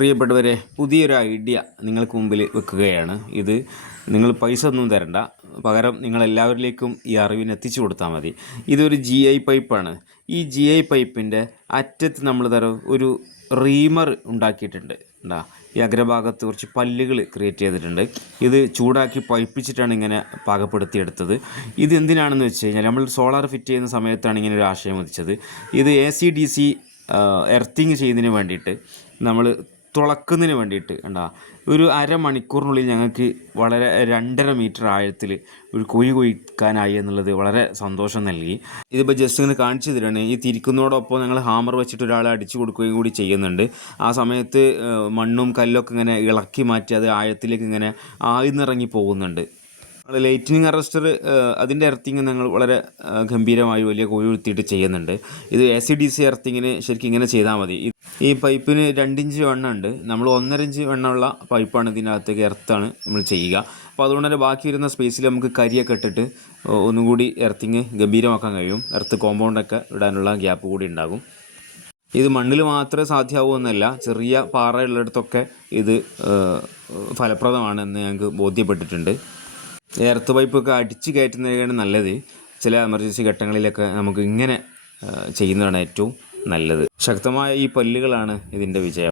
പ്രിയപ്പെട്ടവരെ പുതിയൊരു ഐഡിയ നിങ്ങൾക്ക് മുമ്പിൽ വെക്കുകയാണ്. ഇത് നിങ്ങൾ പൈസ ഒന്നും തരണ്ട. പകരം നിങ്ങൾ എല്ലാവരിലേക്കും ഈ അറിവിന് എത്തിച്ചു കൊടുത്താൽ മതി. ഇതൊരു ജി ഐ പൈപ്പാണ് ഈ ജി ഐ പൈപ്പിന്റെ അറ്റത്ത് നമ്മൾ തരം ഒരു റീമർ ഉണ്ടാക്കിയിട്ടുണ്ട്. ഉണ്ടാ ഈ അഗ്രഭാഗത്ത് കുറച്ച് പല്ലുകൾ ക്രിയേറ്റ് ചെയ്തിട്ടുണ്ട്. ഇത് ചൂടാക്കി പൈപ്പിച്ചിട്ടാണ് ഇങ്ങനെ പാകപ്പെടുത്തിയെടുത്തത്. ഇത് എന്തിനാണെന്ന് വെച്ച് കഴിഞ്ഞാൽ നമ്മൾ സോളാർ ഫിറ്റ് ചെയ്യുന്ന സമയത്താണ് ഇങ്ങനെ ഒരു ആശയം ഉദിച്ചത്. ഇത് A C D C earthing ചെയ്യുന്നതിന് വേണ്ടിയിട്ട് നമ്മൾ തുളക്കുന്നതിന് വേണ്ടിയിട്ട് ഉണ്ടാ ഒരു അരമണിക്കൂറിനുള്ളിൽ ഞങ്ങൾക്ക് വളരെ രണ്ടര മീറ്റർ ആഴത്തിൽ ഒരു കുഴി കുഴിക്കാനായി എന്നുള്ളത് വളരെ സന്തോഷം നൽകി. ഇതിപ്പോൾ ജസ്റ്റ് ഇങ്ങനെ കാണിച്ചു തരാണ്. ഈ തിരിക്കുന്നതോടൊപ്പം ഞങ്ങൾ ഹാമർ വെച്ചിട്ട് ഒരാളെ അടിച്ചു കൊടുക്കുകയും കൂടി ചെയ്യുന്നുണ്ട്. ആ സമയത്ത് മണ്ണും കല്ലൊക്കെ ഇങ്ങനെ ഇളക്കി മാറ്റി അത് ആഴത്തിലേക്ക് ഇങ്ങനെ ആഴ്ന്നിറങ്ങി പോകുന്നുണ്ട്. നമ്മൾ ലൈറ്റിനിങ് അറസ്റ്റർ അതിന്റെ എർത്തിങ് ഞങ്ങൾ വളരെ ഗംഭീരമായി വലിയ കുഴി കുത്തിയിട്ട് ചെയ്യുന്നുണ്ട്. ഇത് എ സി ഡി സി എർത്തിങ്ങിന് ശരിക്കും ഇങ്ങനെ ചെയ്താൽ മതി. ഈ- പൈപ്പിന് രണ്ടിഞ്ച് വെണ്ണ ഉണ്ട് നമ്മൾ ഒന്നര ഇഞ്ച് വെണ്ണമുള്ള പൈപ്പാണ് ഇതിനകത്തേക്ക് എർത്താണ് നമ്മൾ ചെയ്യുക. അപ്പോൾ അതുകൊണ്ട് തന്നെ ബാക്കി വരുന്ന സ്പേസിൽ നമുക്ക് കരിയൊക്കെ ഇട്ടിട്ട് ഒന്നും കൂടി എർത്തിങ് ഗംഭീരമാക്കാൻ കഴിയും. എർത്ത് കോമ്പൗണ്ടൊക്കെ ഇടാനുള്ള ഗ്യാപ്പ് കൂടി ഉണ്ടാകും. ഇത് മണ്ണിൽ മാത്രമേ സാധ്യമാവൂ എന്നല്ല ചെറിയ പാറയുള്ളിടത്തൊക്കെ ഇത് ഫലപ്രദമാണെന്ന് ഞങ്ങൾക്ക് ബോധ്യപ്പെട്ടിട്ടുണ്ട്. എർത്ത് പൈപ്പൊക്കെ അടിച്ച് കയറ്റുന്നതിനാണ് നല്ലത്. ചില എമർജൻസി ഘട്ടങ്ങളിലൊക്കെ നമുക്ക് ഇങ്ങനെ ചെയ്യുന്നതാണ് ഏറ്റവും നല്ലത്. ശക്തമായ ഈ പല്ലുകളാണ് ഇതിന്റെ വിജയം.